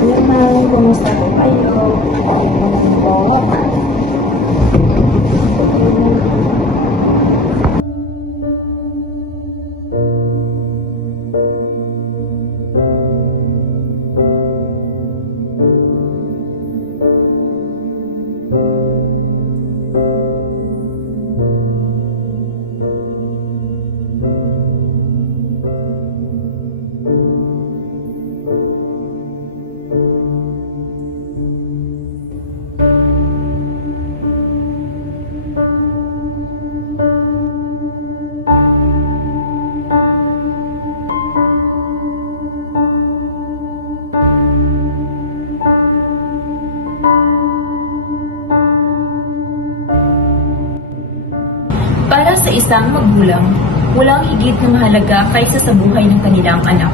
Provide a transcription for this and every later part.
Hello, ma'am. Kumusta po kayo? Okay naman po. Para sa isang magulang, walang higit na mahalaga kaysa sa buhay ng kanilang anak.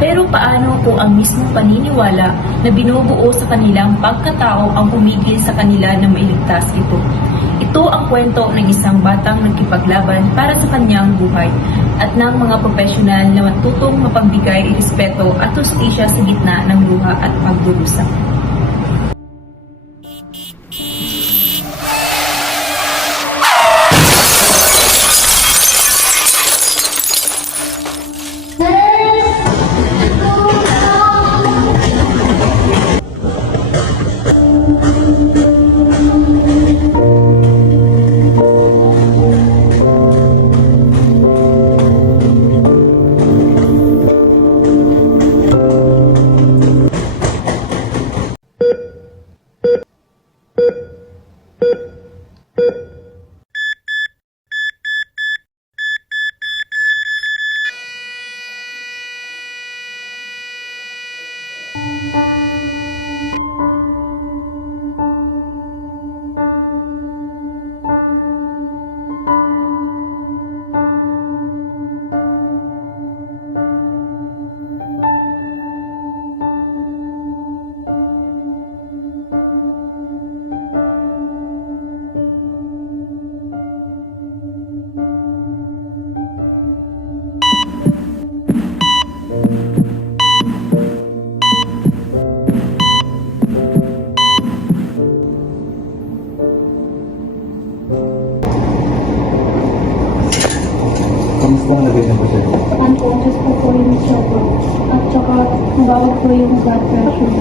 Pero paano kung ang mismong paniniwala na binubuo sa kanilang pagkatao ang humigil sa kanila na mailigtas ito? Ito ang kwento ng isang batang nagkipaglaban para sa kanyang buhay at ng mga profesional na matutong mapambigay respeto at hustisya sa gitna ng luha at pagdurusa. Kamusta ang lagay ng pasyente? Unconscious po po yung choco. At saka nabawag po yung blood pressure.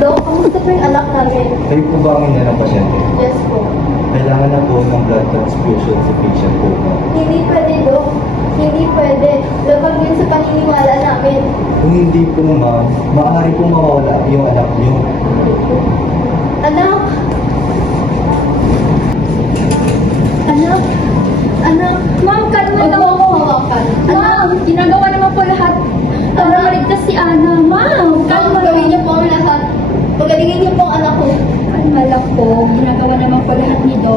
Dok, kamusta po yung anak namin? Kayo po ba ang ina ng pasyente? Yes po. Kailangan na po ng blood transfusion sa patient po. Hindi pwede, Dok. Hindi pwede. Labag yun sa paniniwala namin. Kung hindi po ma'am, maaari po mawala yung anak niyo. Anak! Anak! Anak! Ma'am, kalma lang. Huwag mo akong hawakan. Ma'am, ginagawa naman po lahat para maligtas si Ana. Ma'am, kalma Gawin niyo lang. po ang lahat. Pagalingin niyo po ang anak ko. Kalma lang po. Ginagawa naman po lahat nito.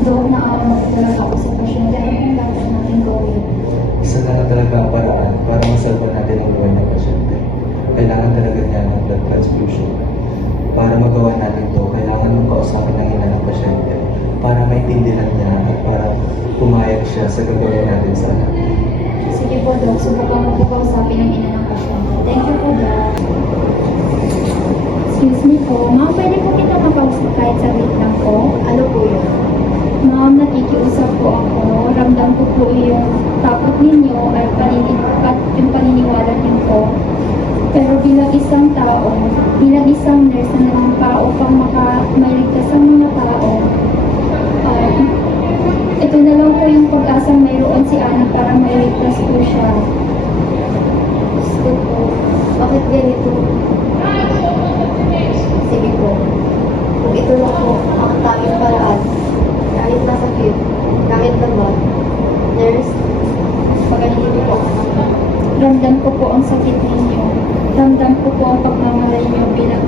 Doon naawa po talaga ako sa pasyente. Ano yung dapat natin gawin? Isa na talaga ang paraan para masalba natin ang buhay ng pasyente. Kailangan talaga niya ng blood transfusion. Para magawa natin to, kailangan mong kausapin ng ina ng pasyente para maintindihan niya at para pumayag siya sa gagawin natin sa anak. Sige po, Doc. Subukan mo po kausapin ng ina ng pasyente. Thank you po, Doc. Excuse me po. Ma'am, pwede po kita makausap kahit saglit lang po? Ano po yun? Ma'am, nakikiusap po ako. Ramdam ko po yung takot ninyo at yung paniniwala niyo po. Pero bilang isang tao, bilang isang nurse na nagpao upang mailigtas ang mga tao, ito na lang po yung pag-asang mayroon si Ana para mailigtas po siya. Gusto po. Bakit ganito? Sige po. Kung ito lang po ang tanging paraan, kahit masakit, kahit laban, nurse, pagalingin niyo po ang anak ko. Ramdam ko po ang sakit ninyo. Ramdam ko po ang pagmamalay niyo bilang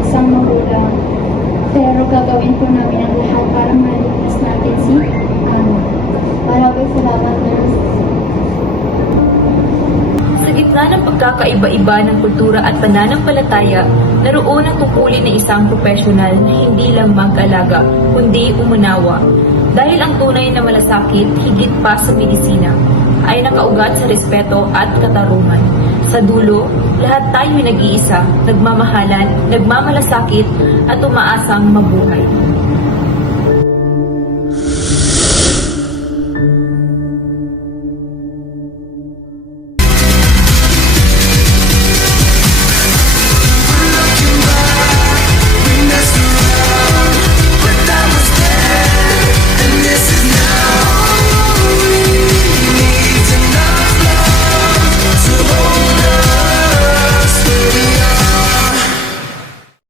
isang magulang. Pero gagawin po namin ang lahat para maligtas natin si Ana. Maraming salamat, nurse. Sa gitna ng pagkakaiba-iba ng kultura at pananampalataya, naroon ang tungkulin ng isang profesional na hindi lang mag-alaga, kundi umunawa. Dahil ang tunay na malasakit, higit pa sa medisina, ay nakaugat sa respeto at katarungan. Sa dulo, lahat tayo nag-iisa, nagmamahalan, nagmamalasakit at umaasang mabuhay.